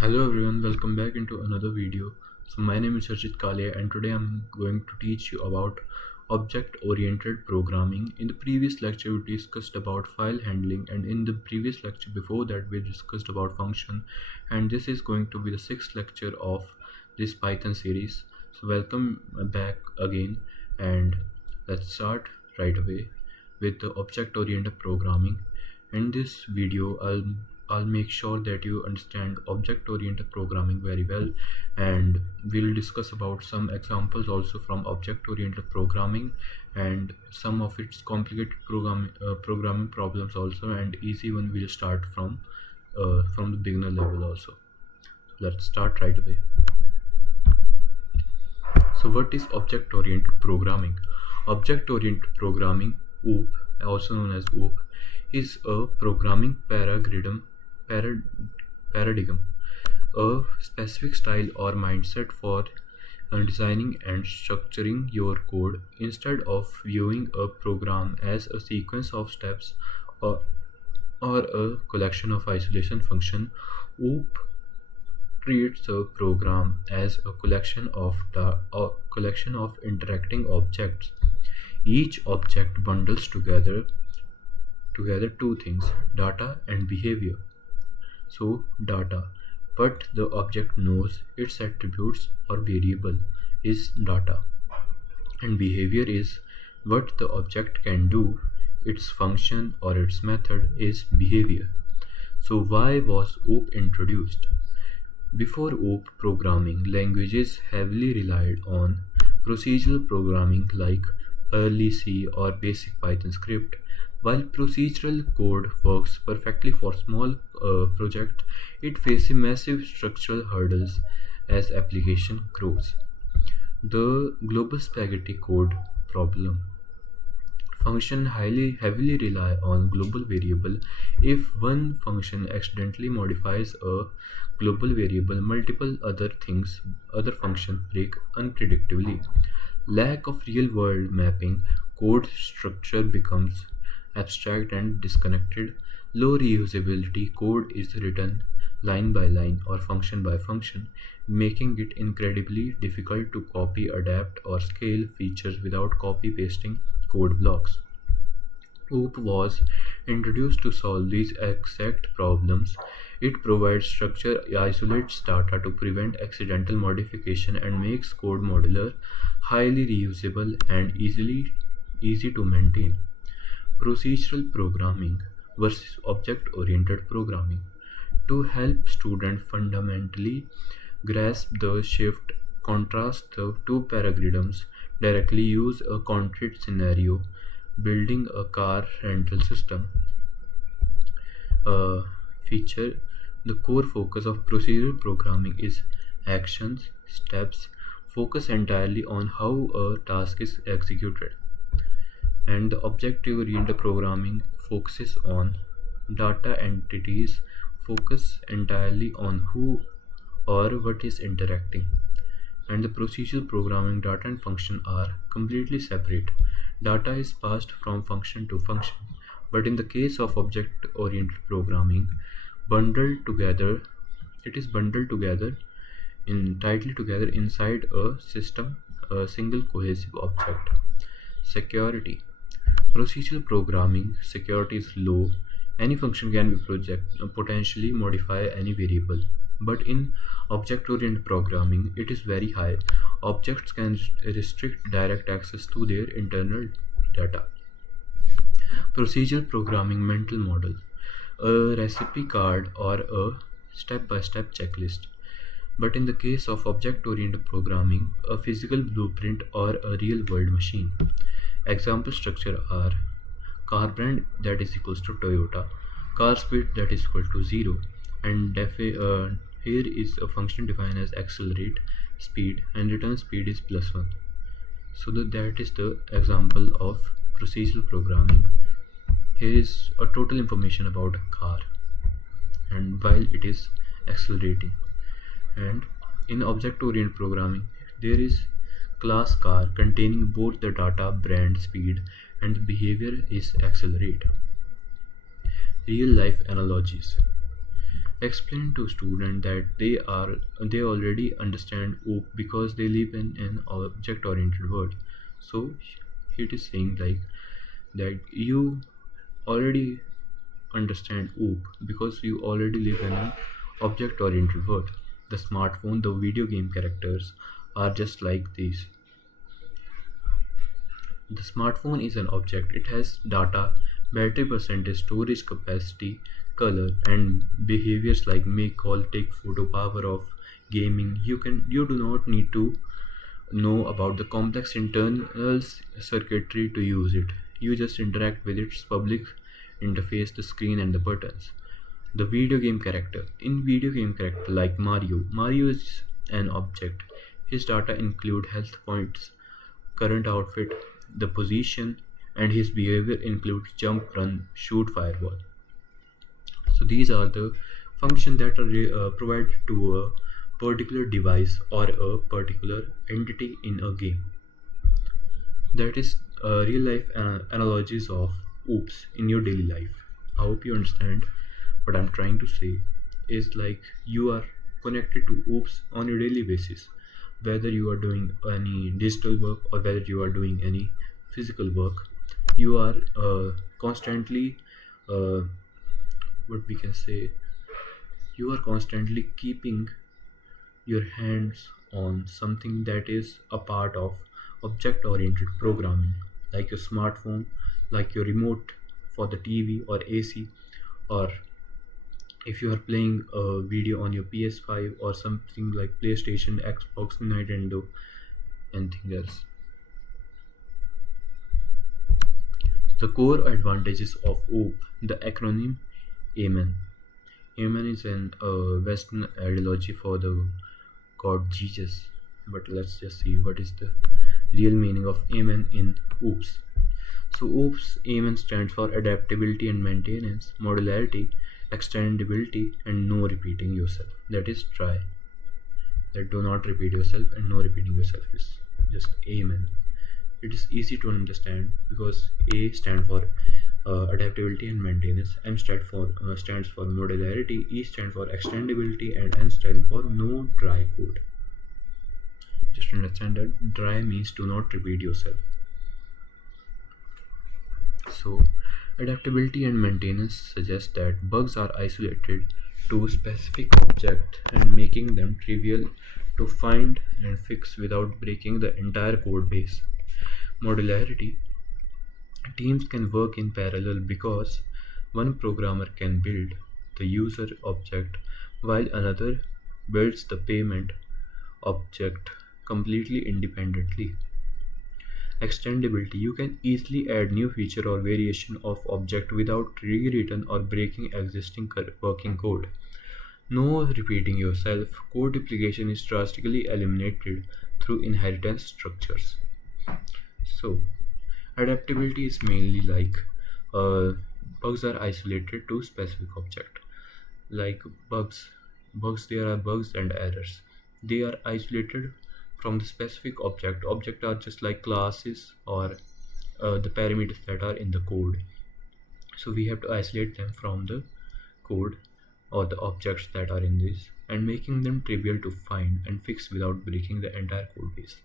Hello everyone, welcome back into another video. So my name is Harshit Kalia and today I'm going to teach you about object-oriented programming. In the previous lecture we discussed about file handling, and in the previous lecture before that we discussed about function, and this is going to be the sixth lecture of this Python series. So welcome back again, and let's start right away with the object-oriented programming. In this video I'll make sure that you understand object-oriented programming very well, and we'll discuss about some examples also from object-oriented programming and some of its complicated programming problems also, and easy one will start from the beginner level also. Let's start right away. So what is object-oriented programming? Object-oriented programming, OOP, also known as OOP, is a programming paradigm, a specific style or mindset for designing and structuring your code. Instead of viewing a program as a sequence of steps or, or a collection of isolation functions, OOP treats a program as a collection of interacting objects. Each object bundles together two things: data and behavior. So data, what the object knows, its attributes or variable, is data, and behavior is what the object can do, its function or its method is behavior. So why was OOP introduced? Before OOP, programming languages heavily relied on procedural programming like early C or basic Python script. While procedural code works perfectly for small projects, it faces massive structural hurdles as application grows. The global spaghetti code problem. Function heavily rely on global variable. If one function accidentally modifies a global variable, multiple other functions break unpredictably. Lack of real-world mapping, code structure becomes abstract and disconnected. Low reusability, code is written line by line or function by function, making it incredibly difficult to copy, adapt, or scale features without copy pasting code blocks. OOP was introduced to solve these exact problems. It provides structure, isolates data to prevent accidental modification, and makes code modular, highly reusable, and easy to maintain. Procedural programming versus object-oriented programming. To help students fundamentally grasp the shift, contrast the two paradigms directly. Use a concrete scenario: building a car rental system. Feature. The core focus of procedural programming is actions, steps, focus entirely on how a task is executed. And the object-oriented programming focuses on data entities, focus entirely on who or what is interacting. And the procedural programming, data and function are completely separate. Data is passed from function to function, but in the case of object-oriented programming, bundled together, it is bundled together tightly together inside a system, a single cohesive object. Security. Procedural programming security is low. Any function can be potentially modify any variable. But in object-oriented programming, it is very high. Objects can restrict direct access to their internal data. Procedural programming mental model. A recipe card or a step-by-step checklist. But in the case of object-oriented programming, a physical blueprint or a real-world machine. Example structure are car brand that is equals to Toyota, car speed that is equal to 0, and here is a function defined as accelerate speed, and return speed is +1. So that is the example of procedural programming. Here is a total information about a car and while it is accelerating. And in object-oriented programming, there is class car containing both the data, brand, speed, and the behavior is accelerate. Real life analogies. Explain to students that they already understand OOP because they live in an object oriented world. So it is saying like that you already understand OOP because you already live in an object oriented world. The smartphone, the video game characters are just like these. The smartphone is an object. It has data, battery percentage, storage capacity, color, and behaviors like make, call, take photo, power of gaming. You do not need to know about the complex internal circuitry to use it. You just interact with its public interface, the screen and the buttons. The video game character. In video game character like Mario is an object. His data include health points, current outfit, the position, and his behavior includes jump, run, shoot, fireball. So these are the functions that are provided to a particular device or a particular entity in a game. That is real life analogies of OOPS in your daily life. I hope you understand what I'm trying to say. Is like you are connected to OOPS on your daily basis, whether you are doing any digital work or whether you are doing any physical work. You are constantly, uh, what we can say, you are constantly keeping your hands on something that is a part of object oriented programming, like your smartphone, like your remote for the TV or AC, or if you are playing a video on your PS5 or something like PlayStation, Xbox, Nintendo, anything else. The core advantages of OOP, the acronym Amen. Amen is an Western ideology for the God Jesus. But let's just see what is the real meaning of Amen in OOPS. So OOPS Amen stands for adaptability and maintenance, modularity, extendability, and no repeating yourself. That is try. That do not repeat yourself and no repeating yourself is just Amen. It is easy to understand because A stands for adaptability and maintenance, M stands for modularity, E stands for extendability, and N stands for no dry code. Just understand that dry means do not repeat yourself. So adaptability and maintenance suggest that bugs are isolated to specific object and making them trivial to find and fix without breaking the entire code base. Modularity. Teams can work in parallel because one programmer can build the user object while another builds the payment object completely independently. Extendability. You can easily add new feature or variation of object without rewritten or breaking existing working code. No repeating yourself. Code duplication is drastically eliminated through inheritance structures. So adaptability is mainly like uh, bugs are isolated to specific object. Like bugs there are bugs and errors. They are isolated from the specific object. Object are just like classes or the parameters that are in the code. So we have to isolate them from the code or the objects that are in this and making them trivial to find and fix without breaking the entire code base.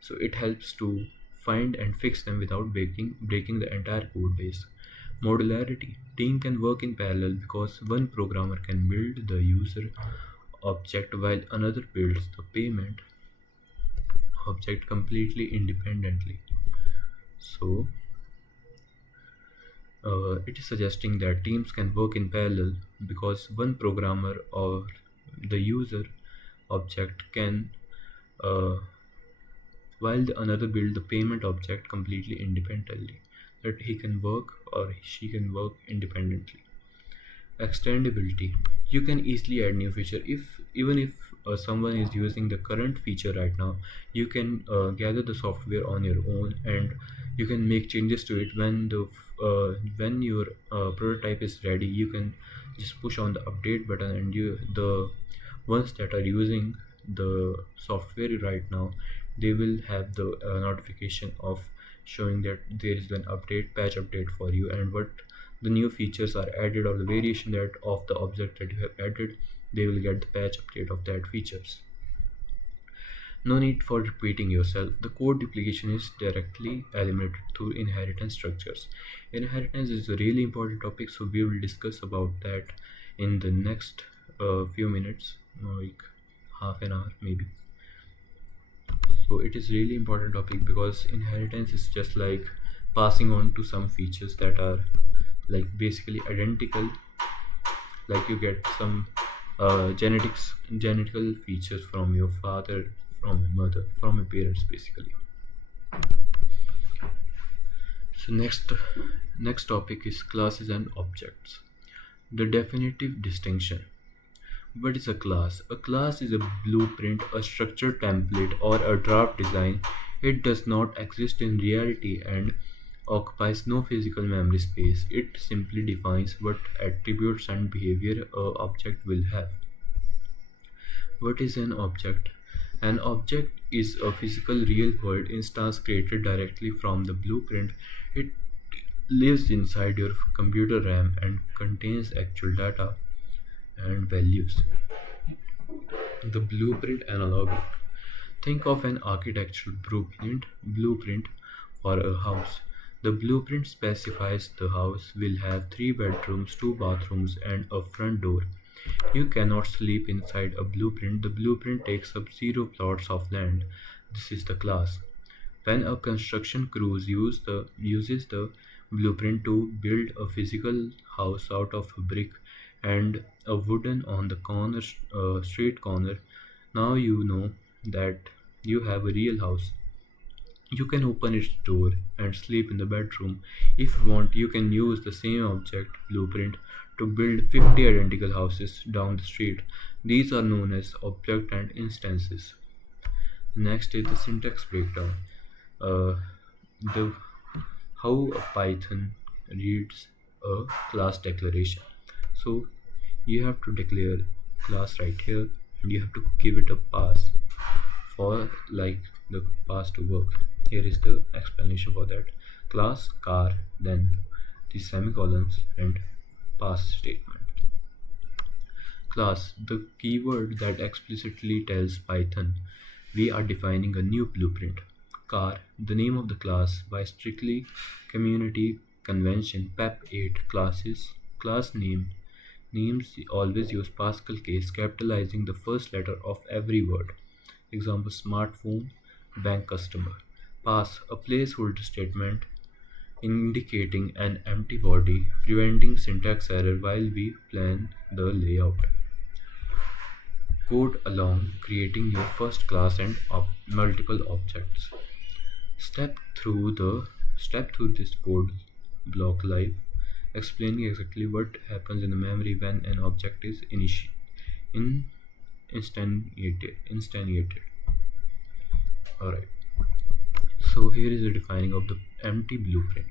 So it helps to find and fix them without breaking the entire code base. Modularity. Team can work in parallel because one programmer can build the user object while another builds the payment object completely independently. So it is suggesting that teams can work in parallel because one programmer or the user object can uh, while the another build the payment object completely independently, that he can work or she can work independently. Extendability. You can easily add new feature if even if someone is using the current feature right now, you can gather the software on your own and you can make changes to it when your prototype is ready. You can just push on the update button and the ones that are using the software right now, they will have the notification of showing that there is an update patch update for you and what the new features are added or the variation that of the object that you have added, they will get the patch update of that features. No need for repeating yourself. The code duplication is directly eliminated through inheritance structures. Inheritance is a really important topic, so we will discuss about that in the next few minutes, like half an hour maybe. So it is really important topic because inheritance is just like passing on to some features that are like basically identical, like you get some genetical features from your father, from your mother, from your parents basically. So next topic is classes and objects. The definitive distinction. What is a class? A class is a blueprint, a structured template, or a draft design. It does not exist in reality and occupies no physical memory space. It simply defines what attributes and behavior a object will have. What is an object? An object is a physical real world instance created directly from the blueprint. It lives inside your computer RAM and contains actual data and values. The blueprint analogy. Think of an architectural blueprint for a house. The blueprint specifies the house will have 3 bedrooms, 2 bathrooms, and a front door. You cannot sleep inside a blueprint. The blueprint takes up 0 plots of land. This is the class. When a construction crew uses the blueprint to build a physical house out of a brick and a wooden on the street corner, now you know that you have a real house. You can open its door and sleep in the bedroom. If you want, you can use the same object blueprint to build 50 identical houses down the street. These are known as object and instances. Next is the syntax breakdown. Uh, the how a Python reads a class declaration. So you have to declare class right here and you have to give it a pass for like the pass to work. Here is the explanation for that. Class car, then the semicolons and pass statement. Class, the keyword that explicitly tells Python we are defining a new blueprint. Car, the name of the class by strictly community convention PEP 8 classes. Class names always use Pascal case, capitalizing the first letter of every word. Example: smartphone, bank customer. Pass, a placeholder statement indicating an empty body, preventing syntax error while we plan the layout. Code along creating your first class and multiple objects. Step through this code block live, explaining exactly what happens in the memory when an object is instantiated. Alright. So here is the defining of the empty blueprint,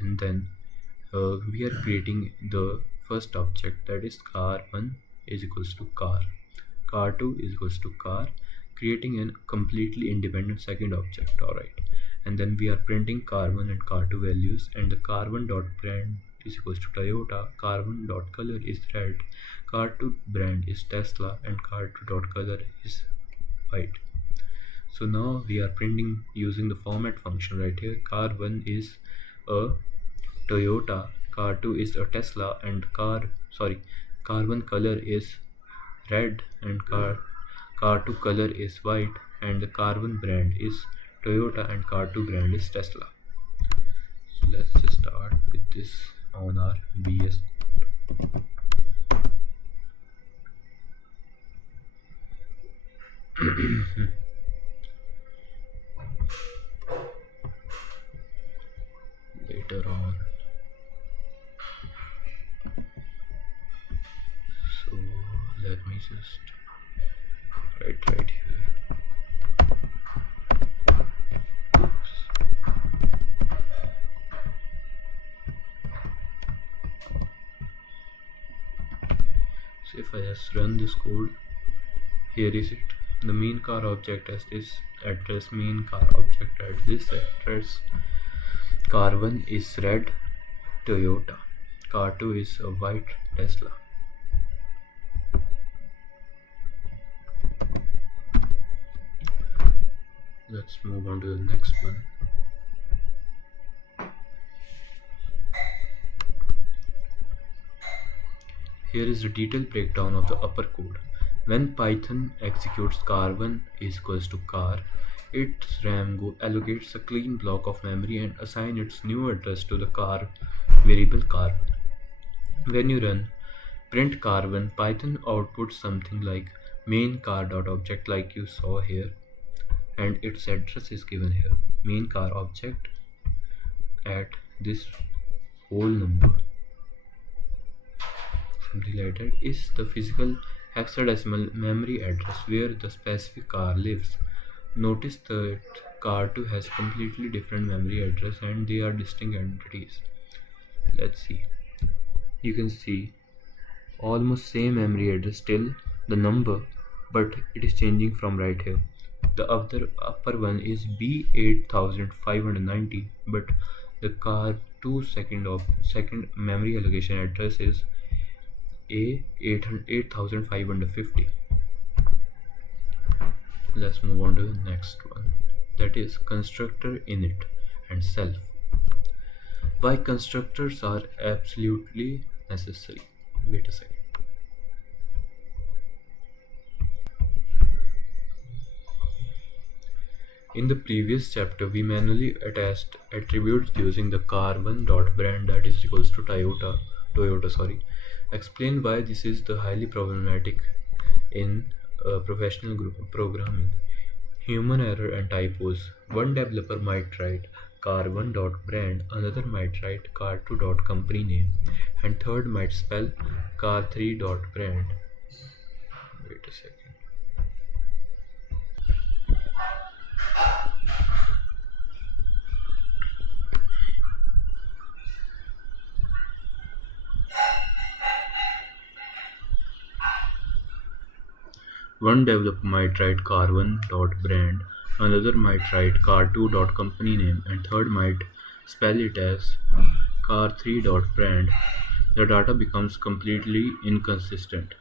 and then we are creating the first object, that is car1 is equals to car, car2 is equals to car, creating a completely independent second object. Alright, and then we are printing car1 and car2 values, and the car1 dot brand is equals to Toyota, car1 dot color is red, car2 brand is Tesla, and car2 dot color is white. So now we are printing using the format function right here. Car1 is a Toyota, car2 is a Tesla, and car1 color is red and car2 color is white, and the car1 brand is Toyota and car2 brand is Tesla. So let's just start with this on our VS later on. So let me just write right here. So if I just run this code, here is it. The main car object has this address, main car object at this address. Car1 is red Toyota. Car 2 is a white Tesla. Let's move on to the next one. Here is a detailed breakdown of the upper code. When Python executes car1 is equals to car, its allocates a clean block of memory and assign its new address to the car variable car. When you run print car1, Python outputs something like main car.object like you saw here, and its address is given here. Main car object at this whole number, something like that, is the physical hexadecimal memory address where the specific car lives. Notice that car2 has completely different memory address and they are distinct entities. Let's see. You can see almost same memory address, still the number, but it is changing from right here. The other upper one is B8590, but the car 2 second memory allocation address is A8550. Let's move on to the next one, that is constructor init and self. Why constructors are absolutely necessary. Wait a second. In the previous chapter, we manually attached attributes using the car1.brand that is equals to Toyota, sorry. Explain why this is the highly problematic in professional group programming. Human error and typos. One developer might write car1.brand, another might write car2.company name, and third might spell car3.brand. Wait a second. One developer might write car1.brand, another might write car2.company name, and third might spell it as car3.brand. The data becomes completely inconsistent.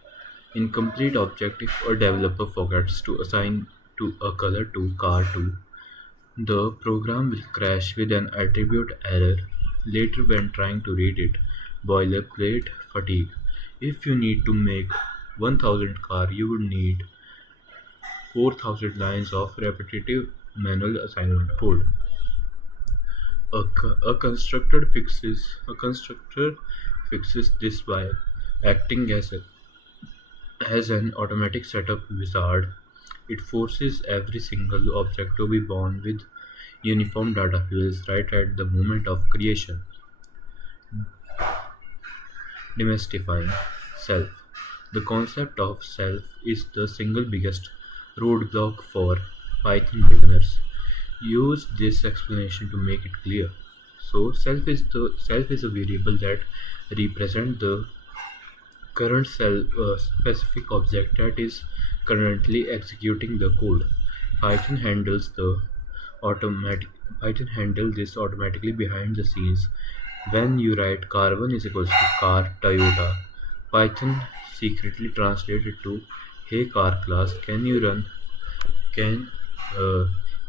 Incomplete object. If a developer forgets to assign to a color to car2, the program will crash with an attribute error later when trying to read it. Boilerplate fatigue. If you need to make 1000 car, you would need 4000 lines of repetitive manual assignment code. A constructor fixes this by acting as an automatic setup wizard. It forces every single object to be born with uniform data fields right at the moment of creation. Demystifying self. The concept of self is the single biggest roadblock for Python beginners. Use this explanation to make it clear. So self is a variable that represents the current specific object that is currently executing the code. Python handles the automatic Python handle this automatically behind the scenes. When you write car1 is equals to car Toyota, Python secretly translates it to hey car class, can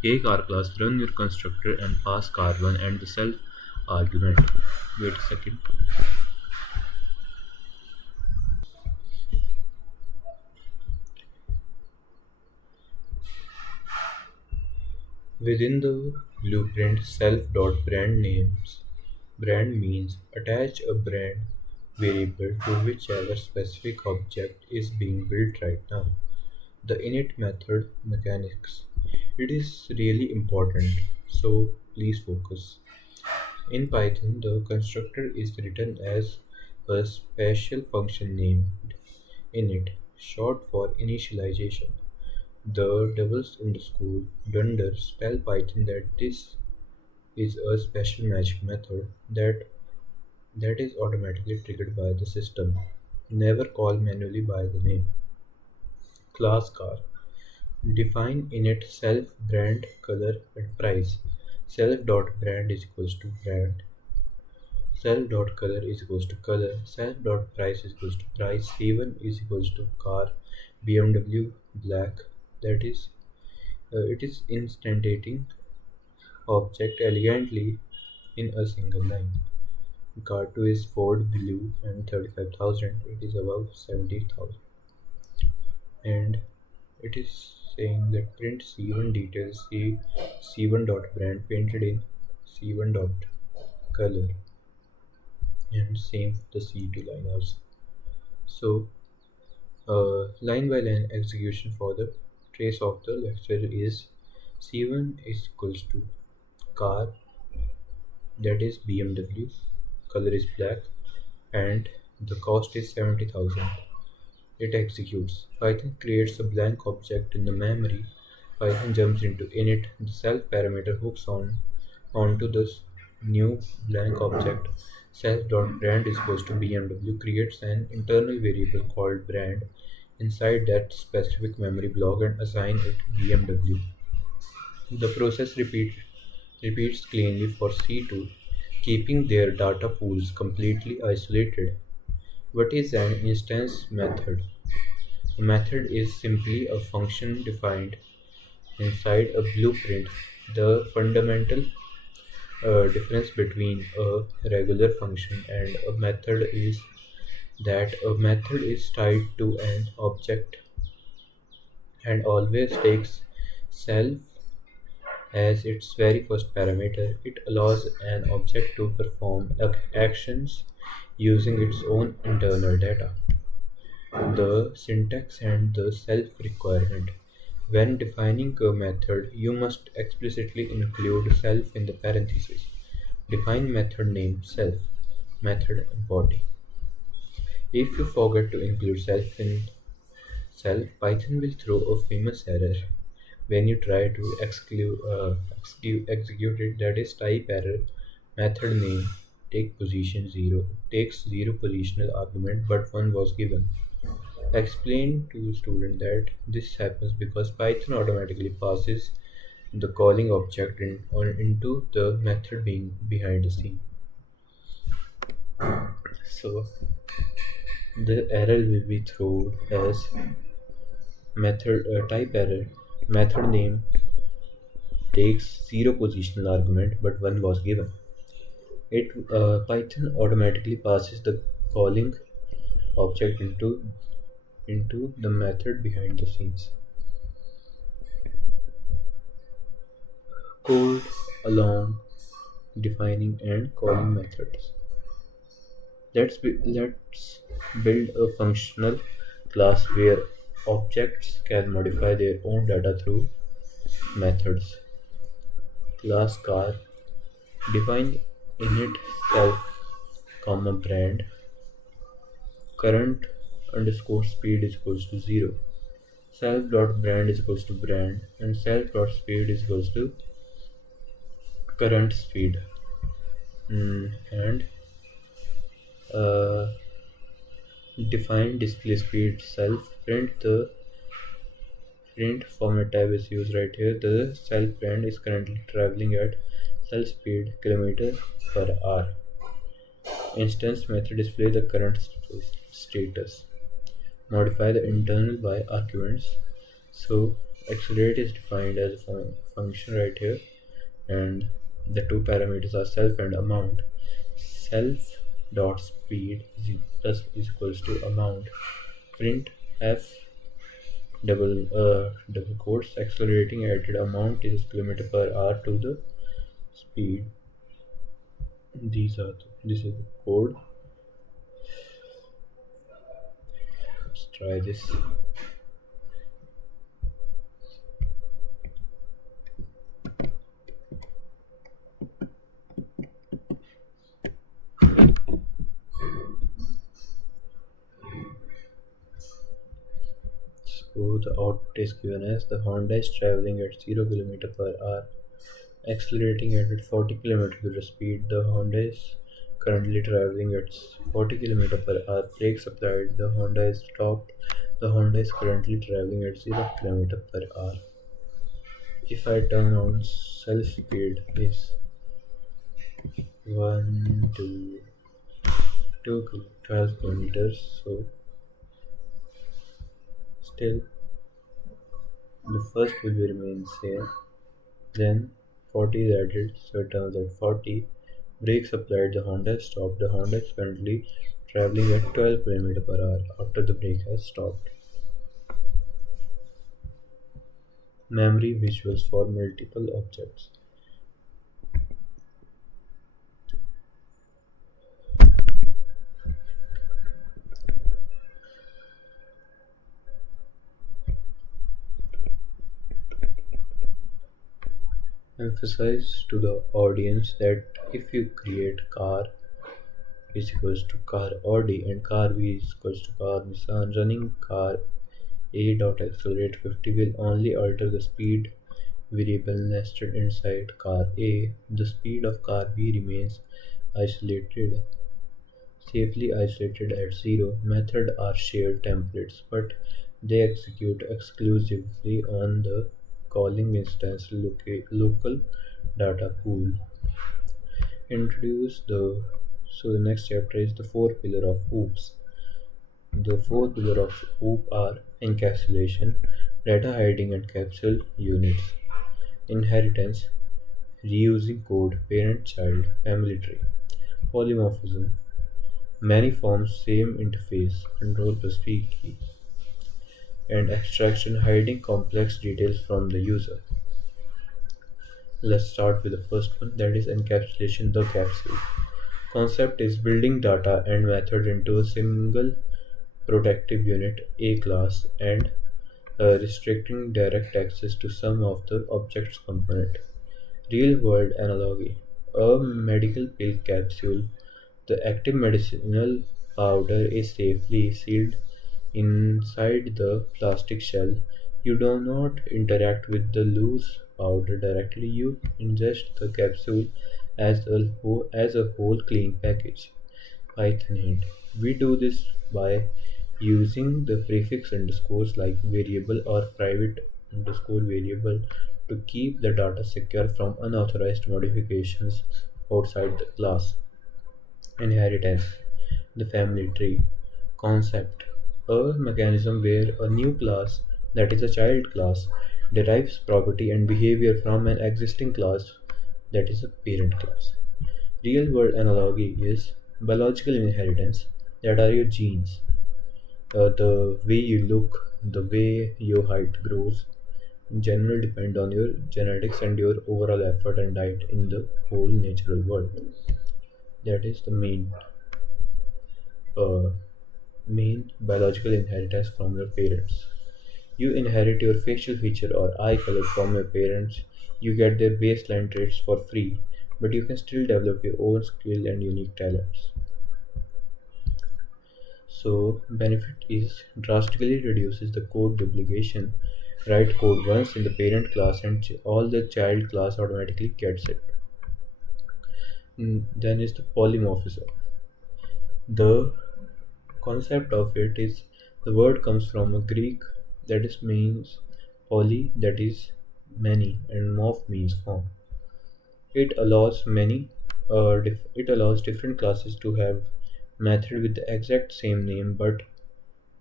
hey car class run your constructor and pass car1 and the self argument. Wait a second. Within the blueprint, brand means attach a brand variable to whichever specific object is being built right now. The init method mechanics. It is really important, so please focus. In Python, the constructor is written as a special function named init, short for initialization. The doubles underscore dunder spell Python that this is a special magic method that is automatically triggered by the system. Never call manually by the name. Class car. Define init self brand color and price. Self dot brand is equals to brand. Self dot color is equals to color. Self dot price is equals to price. C1 is equals to car. BMW black. That is, it is instantating object elegantly in a single line. Car 2 is Ford blue and 35,000. It is above 70,000. And it is saying that print C1 details. C1 dot brand painted in C1 dot color, and same for the C2 line also. So line by line execution for the trace of the lecture is C1 is equals to car, that is BMW, color is black, and the cost is 70,000. It executes. Python creates a blank object in the memory. Python jumps into init. The self parameter hooks onto this new blank object. Self.brand is equals to BMW creates an internal variable called brand inside that specific memory block and assign it BMW. The process repeats cleanly for C2, keeping their data pools completely isolated. What is an instance method? A method is simply a function defined inside a blueprint. The fundamental difference between a regular function and a method is that a method is tied to an object and always takes self as its very first parameter. It allows an object to perform actions using its own internal data. The syntax and the self requirement. When defining a method, you must explicitly include self in the parentheses. Define method name self, method body. If you forget to include self in self, Python will throw a famous error when you try to execute it. That is type error. Method name takes zero positional argument, but one was given. Explain to student that this happens because Python automatically passes the calling object into the method being behind the scene. So the error will be thrown as method type error. Method name takes zero positional argument, but one was given. It Python automatically passes the calling object into the method behind the scenes. Code along defining and calling methods. Let's build a functional class where objects can modify their own data through methods. Class car. Define init self comma brand. Current underscore speed is equals to 0. Self dot brand is equals to brand, and self dot speed is equals to current speed. And uh, define display speed self. Print format tab is used right here. The self brand is currently traveling at self speed kilometer per hour. Instance method display the current status. Modify the internal by arguments. So accelerate is defined as a function right here, and the two parameters are self and amount. Self dot speed is equals to amount. Print f double quotes accelerating added amount is kilometer per hour to the speed. This is the code. Let's try this. So the output is given as the Honda is traveling at 0 km per hour, accelerating at 40 km to the speed. The Honda is currently traveling at 40 km per hour. Brakes applied. The Honda is stopped. The Honda is currently traveling at 0 km per hour. If I turn on self speed is 1, 2, 12 kilometers. So still the first will be remain same. Then 40 is added, so it turns at 40. Brakes applied, the Honda stopped. The Honda is currently traveling at 12 km per hour after the brake has stopped. Memory visuals for multiple objects. Emphasize to the audience that if you create car is equals to car Audi and car V is equals to car Nissan, running car A dot accelerate 50 will only alter the speed variable nested inside car A. The speed of car B remains isolated, safely isolated at zero. Method are shared templates, but they execute exclusively on the calling instance local data pool. Introduce the so the next chapter is the four pillar of OOPS. The four pillar of OOP are encapsulation, data hiding and capsule units, inheritance, reusing code, parent child, family tree, polymorphism, many forms, same interface, control plus P key, and extraction, hiding complex details from the user. Let's start with the first one, that is encapsulation, the capsule. Concept is building data and method into a single protective unit A class and restricting direct access to some of the object's component. Real world analogy. A medical pill capsule. The active medicinal powder is safely sealed inside the plastic shell. You do not interact with the loose powder directly. You ingest the capsule as a whole clean package. Python hint. We do this by using the prefix underscores like variable or private underscore variable to keep the data secure from unauthorized modifications outside the class. Inheritance, the family tree. Concept, a mechanism where a new class, that is a child class, derives property and behavior from an existing class, that is a parent class. Real world analogy is biological inheritance, that are your genes. The way you look, the way your height grows, in general depend on your genetics and your overall effort and diet in the whole natural world. That is the uh, main biological inheritance from your parents. You inherit your facial feature or eye color from your parents. You get their baseline traits for free, but you can still develop your own skill and unique talents. So benefit is drastically reduces the code duplication. Write code once in the parent class and all the child class automatically gets it. Then is the polymorphism. The concept of it is the word comes from a Greek that is means poly, that is many, and morph means form. It allows it allows different classes to have method with the exact same name but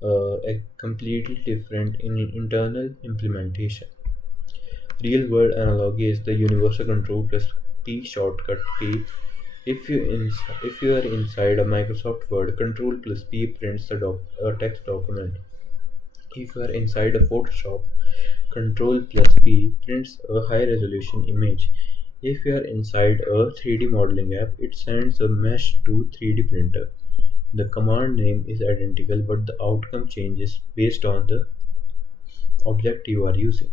a completely different in internal implementation. Real world analogy is the universal control plus P shortcut key. If you are inside a Microsoft Word, Control plus P prints a text document. If you are inside a Photoshop, Control plus P prints a high resolution image. If you are inside a 3D modeling app, it sends a mesh to 3D printer. The command name is identical, but the outcome changes based on the object you are using.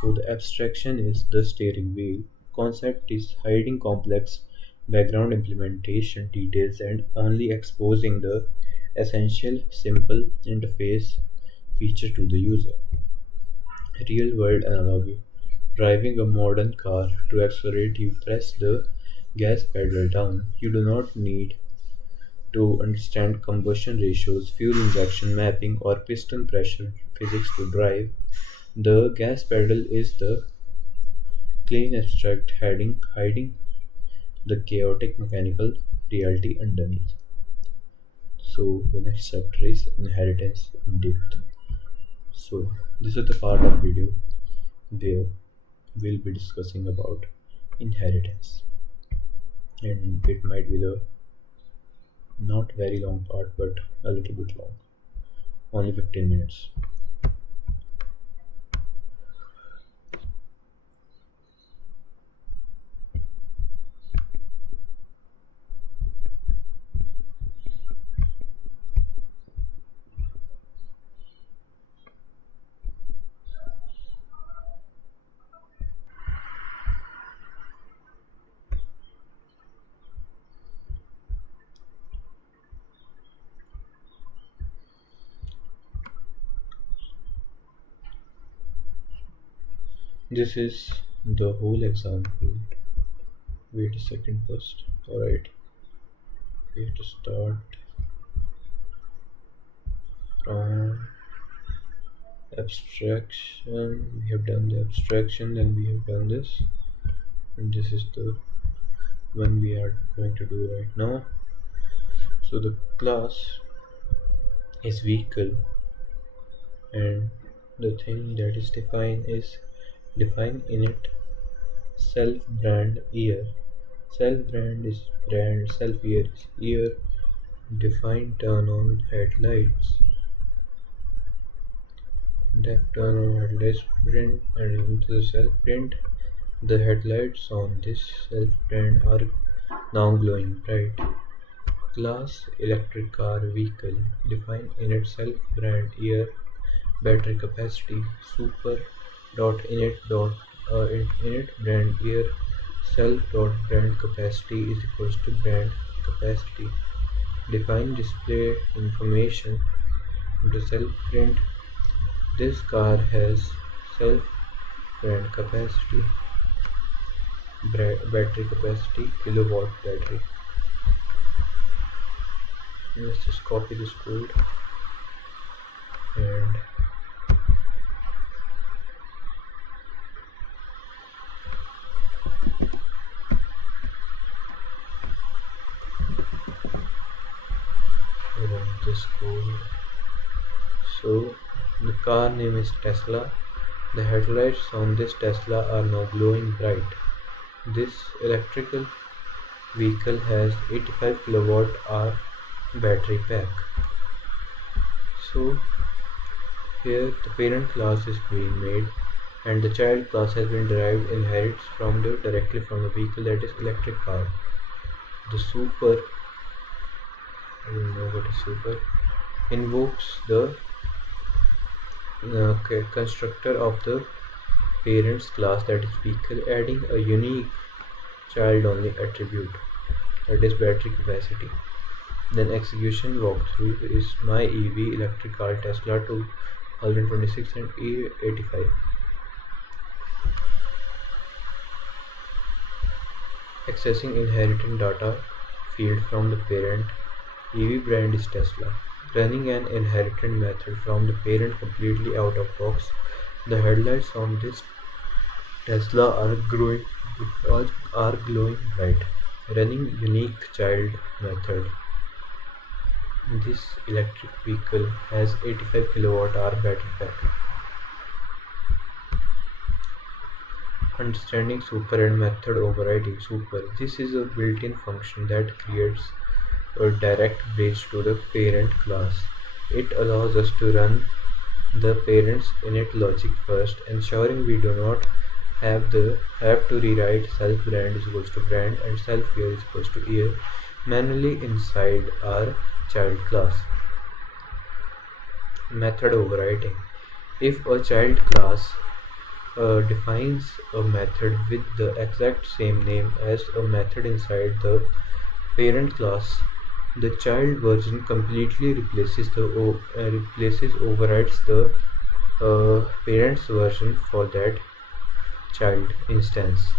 So the abstraction is the steering wheel. Concept is hiding complex background implementation details and only exposing the essential simple interface feature to the user. Real world analogy. Driving a modern car, to accelerate you press the gas pedal down. You do not need to understand combustion ratios, fuel injection mapping, or piston pressure physics to drive. The gas pedal is the clean abstract hiding the chaotic mechanical reality underneath. So the next chapter is inheritance in depth. So this is the part of video where we'll be discussing about inheritance, and it might be the not very long part but a little bit long, only 15 minutes. This is the whole example. Wait a second first. Alright, we have to start from abstraction. We have done the abstraction, then we have done this, and this is the one we are going to do right now. So the class is vehicle, and the thing that is defined in it self brand year. Self brand is brand, self year is year, define turn on headlights, def turn on headlights print, and into the self print. The headlights on this self brand are now glowing bright. Class electric car vehicle, define in itself brand year, battery capacity, super dot init dot init brand year, self dot brand capacity is equals to brand capacity. Define display information into self print. This car has self brand capacity, battery capacity, kilowatt battery. Let's just copy this code and run this code. So the car name is Tesla. The headlights on this Tesla are now glowing bright. This electrical vehicle has 85 kilowatt hour battery pack. So here the parent class is being made, and the child class has been derived inherits from directly from the vehicle, that is electric car. The super, I don't know what is super, invokes the constructor of the parents class, that is vehicle, adding a unique child only attribute, that is battery capacity. Then execution walkthrough is my EV electric car Tesla 2026 and E85. Accessing inherited data field from the parent. EV brand is Tesla. Running an inherited method from the parent completely out of box. The headlights on this Tesla are glowing bright. Running unique child method. This electric vehicle has 85 kilowatt hour battery pack. Understanding super and method overriding super. This is a built-in function that creates a direct bridge to the parent class. It allows us to run the parent's init logic first, ensuring we do not have to rewrite self brand is equals to brand and self year is equals to year manually inside our child class. Method overriding. If a child class defines a method with the exact same name as a method inside the parent class, the child version completely overrides the parent's version for that child instance.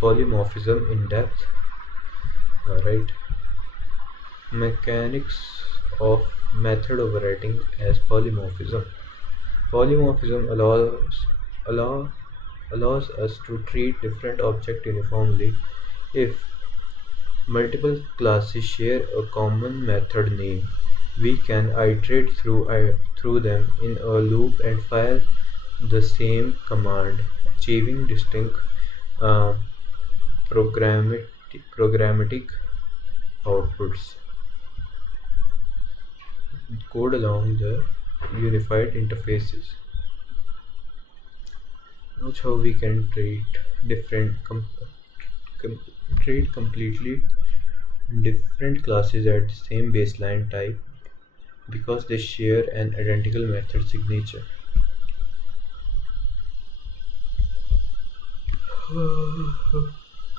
Polymorphism in depth. Alright. Mechanics of method overriding as polymorphism. Polymorphism allows us to treat different objects uniformly. If Multiple classes share a common method name. We can iterate through them in a loop and fire the same command, achieving distinct uh, programmatic outputs. Code along the unified interfaces. Note how we can com- treat completely different classes at the same baseline type because they share an identical method signature.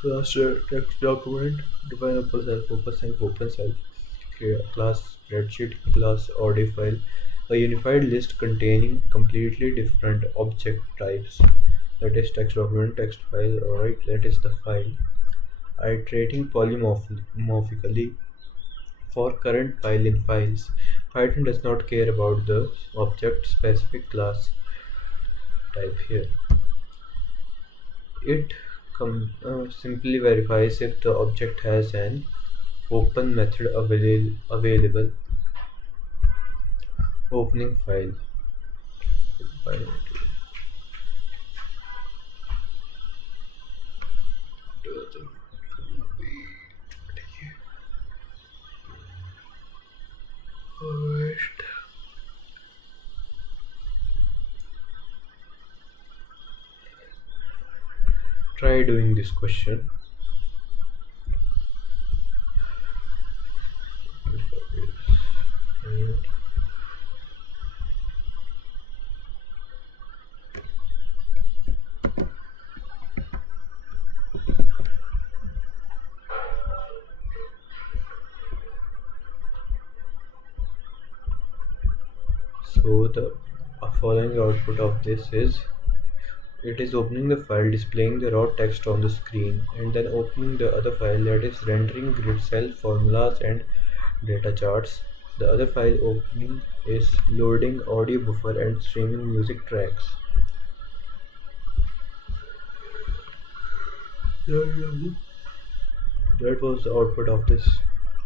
Class text document, define open self and open self. Create a class spreadsheet, class audio file, a unified list containing completely different object types. That is text document, text file, alright, that is the file. Iterating polymorphically for current file in files. Python does not care about the object specific class type here. It simply verifies if the object has an open method available opening file. Try doing this question. So the following output of this is it is opening the file, displaying the raw text on the screen, and then opening the other file that is rendering grid cell formulas and data charts. The other file opening is loading audio buffer and streaming music tracks. That was the output of this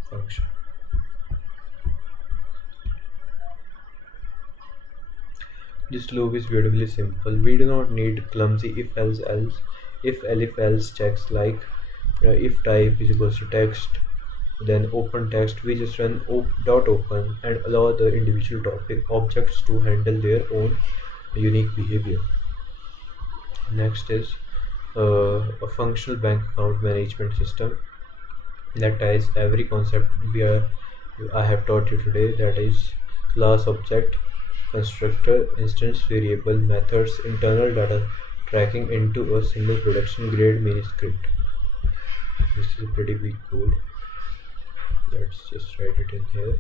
function. This loop is beautifully simple. We do not need clumsy if else checks like if type is equals to text, then open text. We just run dot open and allow the individual topic objects to handle their own unique behavior. Next is a functional bank account management system that ties every concept I have taught you today. That is class object, constructor, instance variable, methods, internal data tracking into a single production grade mini script. This is a pretty big code. Let's just write it in here.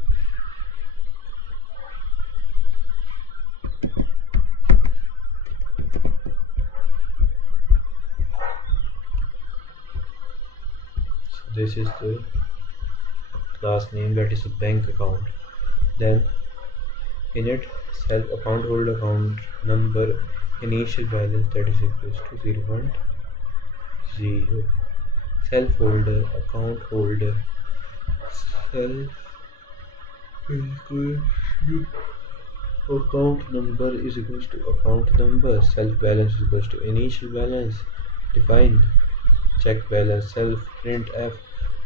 So this is the class name, that is a bank account. Then init self account holder account number initial balance that is equals to 0 0 self holder account holder self equals to account number is equals to account number, self balance is equals to initial balance, define check balance, self printf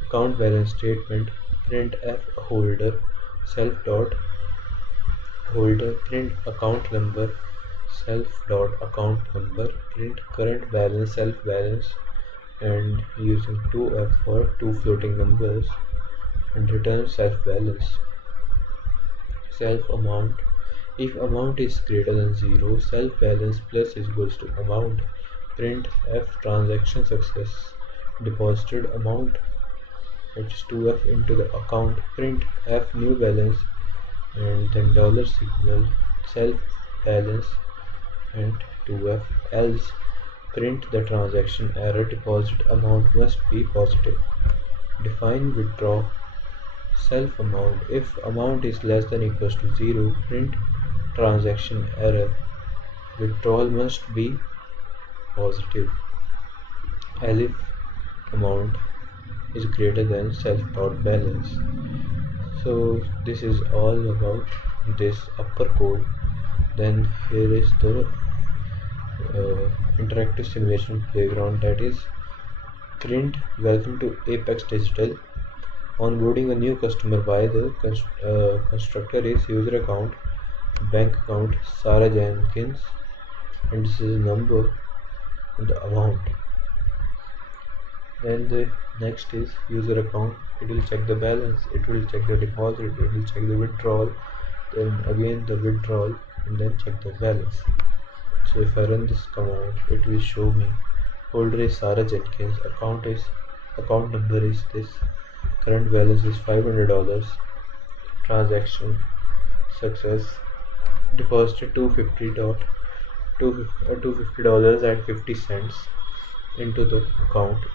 account balance statement, printf holder self dot holder, print account number, self dot account number, print current balance, self balance, and using 2f for two floating numbers, and return self balance. Self amount, if amount is greater than 0, self balance plus is equals to amount, print f transaction success, deposited amount, that is 2f into the account, print f new balance, and then dollar signal self balance and 2f, else print the transaction error, deposit amount must be positive. Define withdraw self amount, if amount is less than equals to 0, print transaction error, withdrawal must be positive. Elif amount, is greater than self-taught balance. So this is all about this upper code. Then here is the interactive simulation playground, that is print welcome to Apex Digital. Onboarding a new customer by the constructor is user account, bank account Sarah Jenkins, and this is the number and the amount. Then the next is user account. It will check the balance, it will check the deposit, it will check the withdrawal, then again the withdrawal, and then check the balance. So if I run this command, it will show me holder is Sarah Jenkins, account number is this, current balance is $500, transaction success, deposited $250.50 into the account.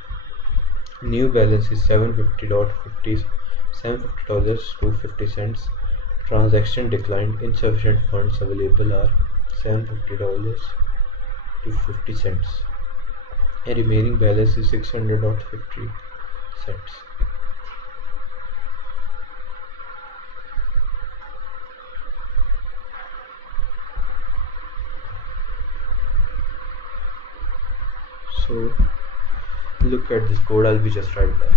New balance is $750.50. Transaction declined. Insufficient funds available are $750.50. And remaining balance is $600.50. So look at this code. I'll be just right back.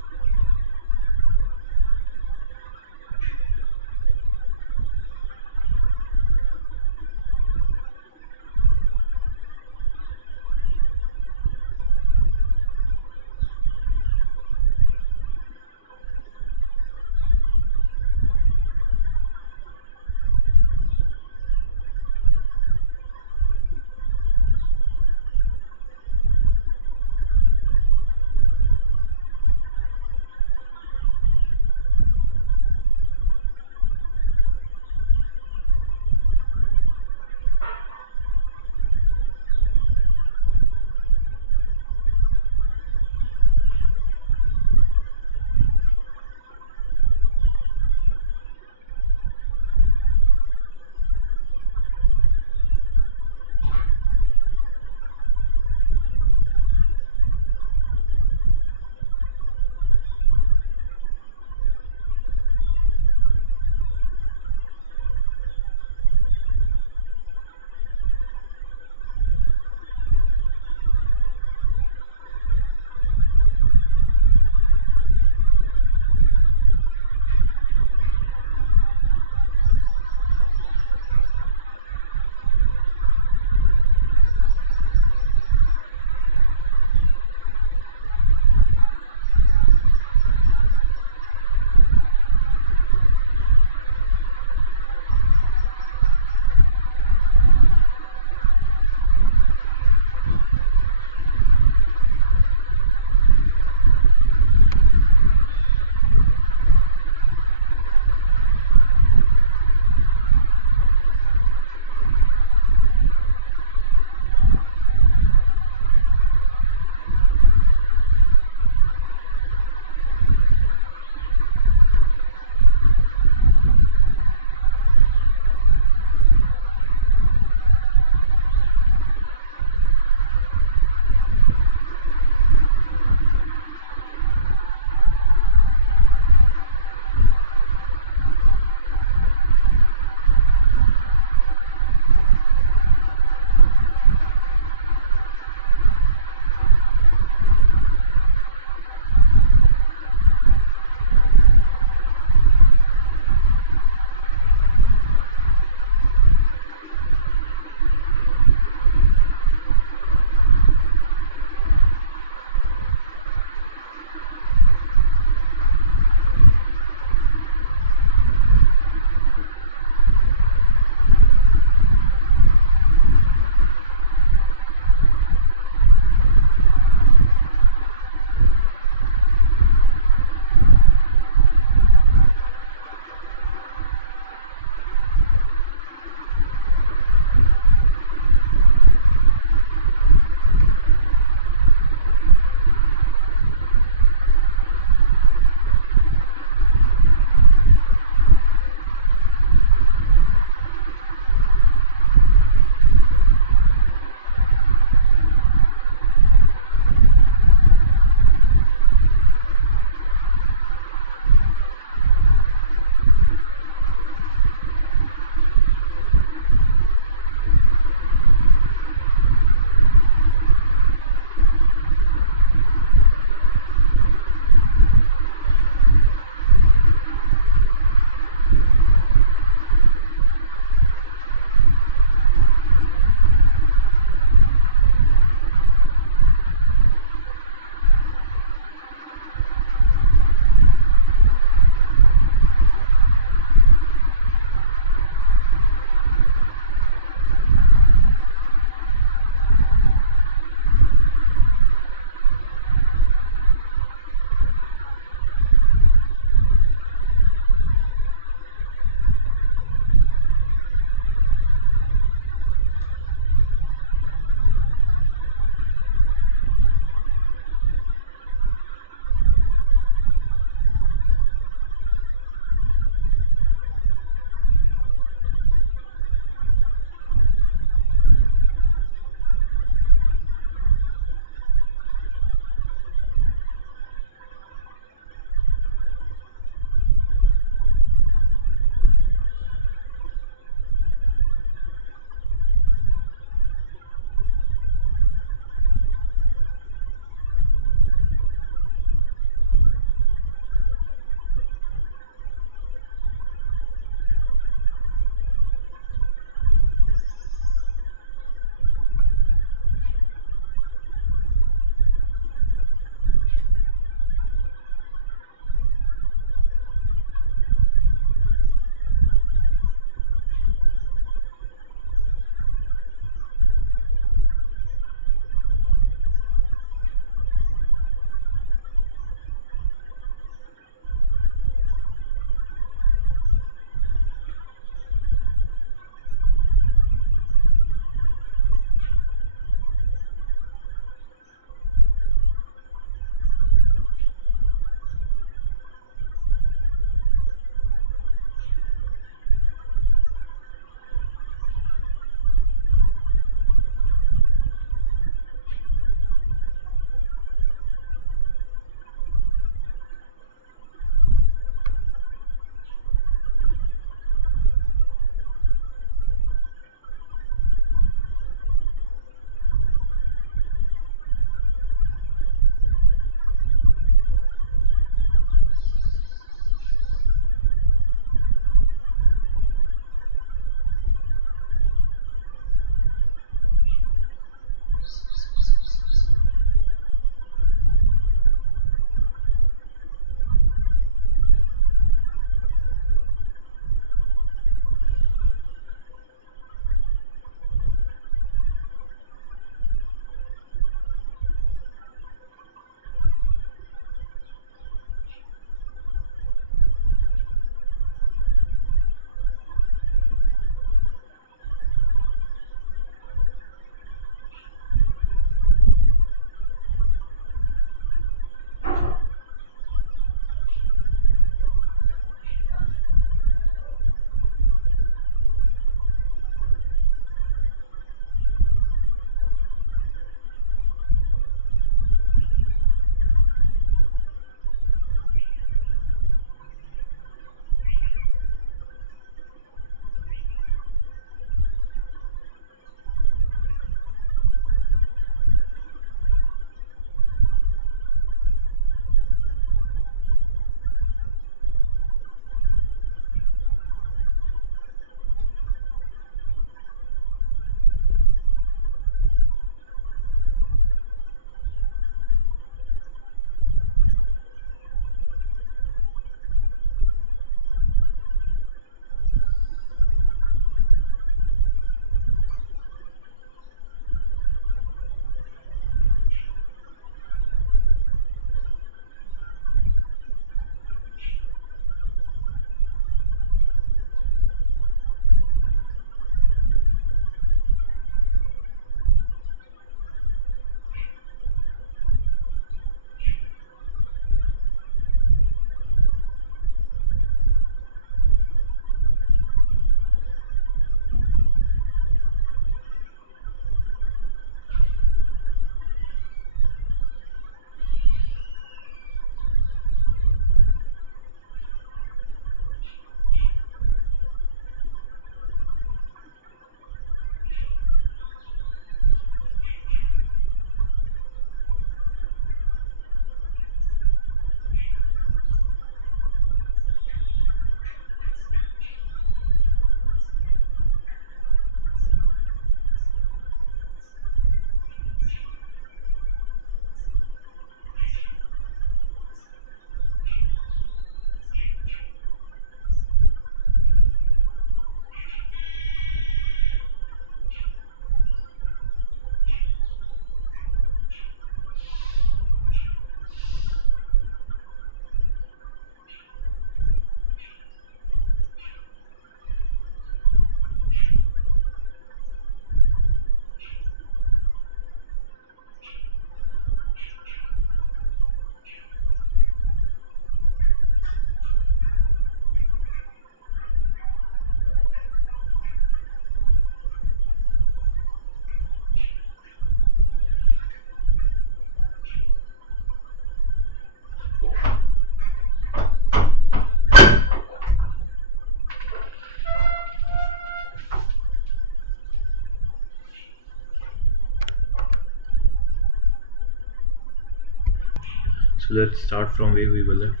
So let's start from where we were left.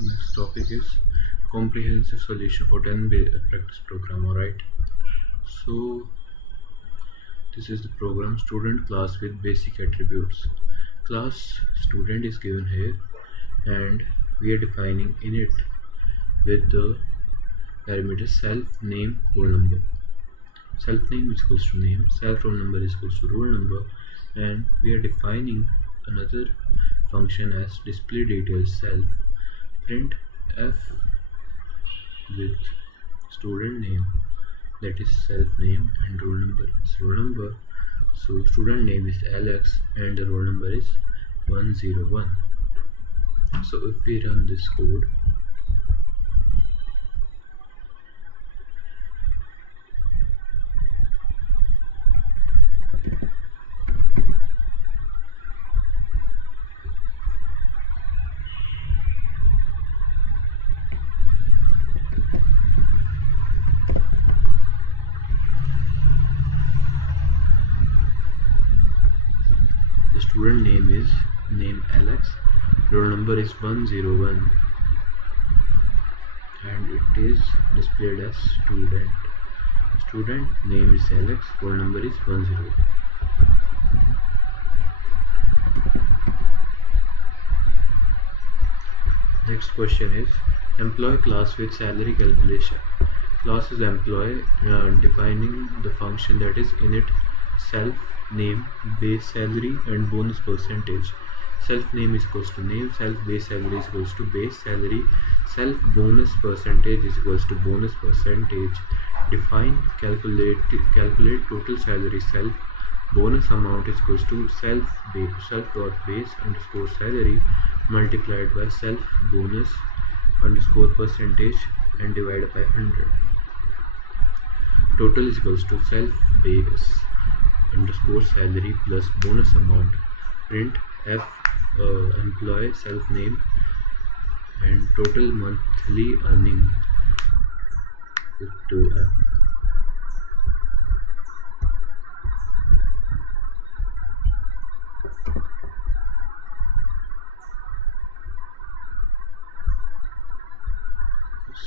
Next topic is comprehensive solution for 10 practice program. Alright, so this is the program student class with basic attributes. Class student is given here, and we are defining init with the parameter self, name, roll number. Self name is equals to name, self roll number is equals to roll number, and we are defining another function as display details self. Print f with student name, that is self name, and roll number is roll number. So student name is Alex and the roll number is 101. So if we run this code, the student name is name Alex, roll number is 101, and it is displayed as student. Student name is Alex, roll number is 101. Next question is employee class with salary calculation. Class is employee, defining the function that is init self name, base salary, and bonus percentage. Self name is equals to name, self base salary is equals to base salary, self bonus percentage is equals to bonus percentage. Define calculate total salary self. Bonus amount is equals to self dot base underscore salary multiplied by self bonus underscore percentage and divided by 100. Total is equals to self base underscore salary plus bonus amount. Print f employee self name and total monthly earning to f.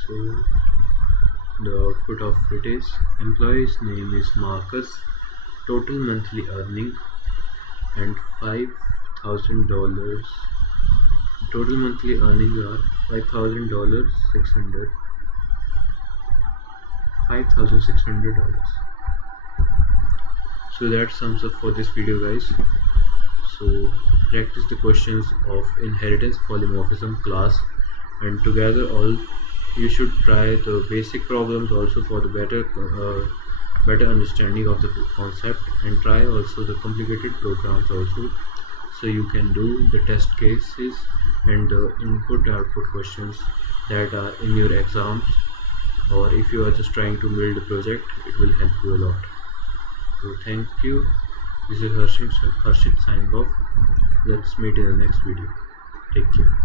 So the output of it is employee's name is Marcus, total monthly earning and $5,000. Total monthly earnings are $5,000, $5,600. So that sums up for this video, guys. So practice the questions of inheritance polymorphism class, and together all you should try the basic problems also for the better understanding of the concept, and try also the complicated programs also, so you can do the test cases and the input output questions that are in your exams, or if you are just trying to build a project, it will help you a lot. So thank you. This is Harshit signing off. Let's meet in the next video. Take care.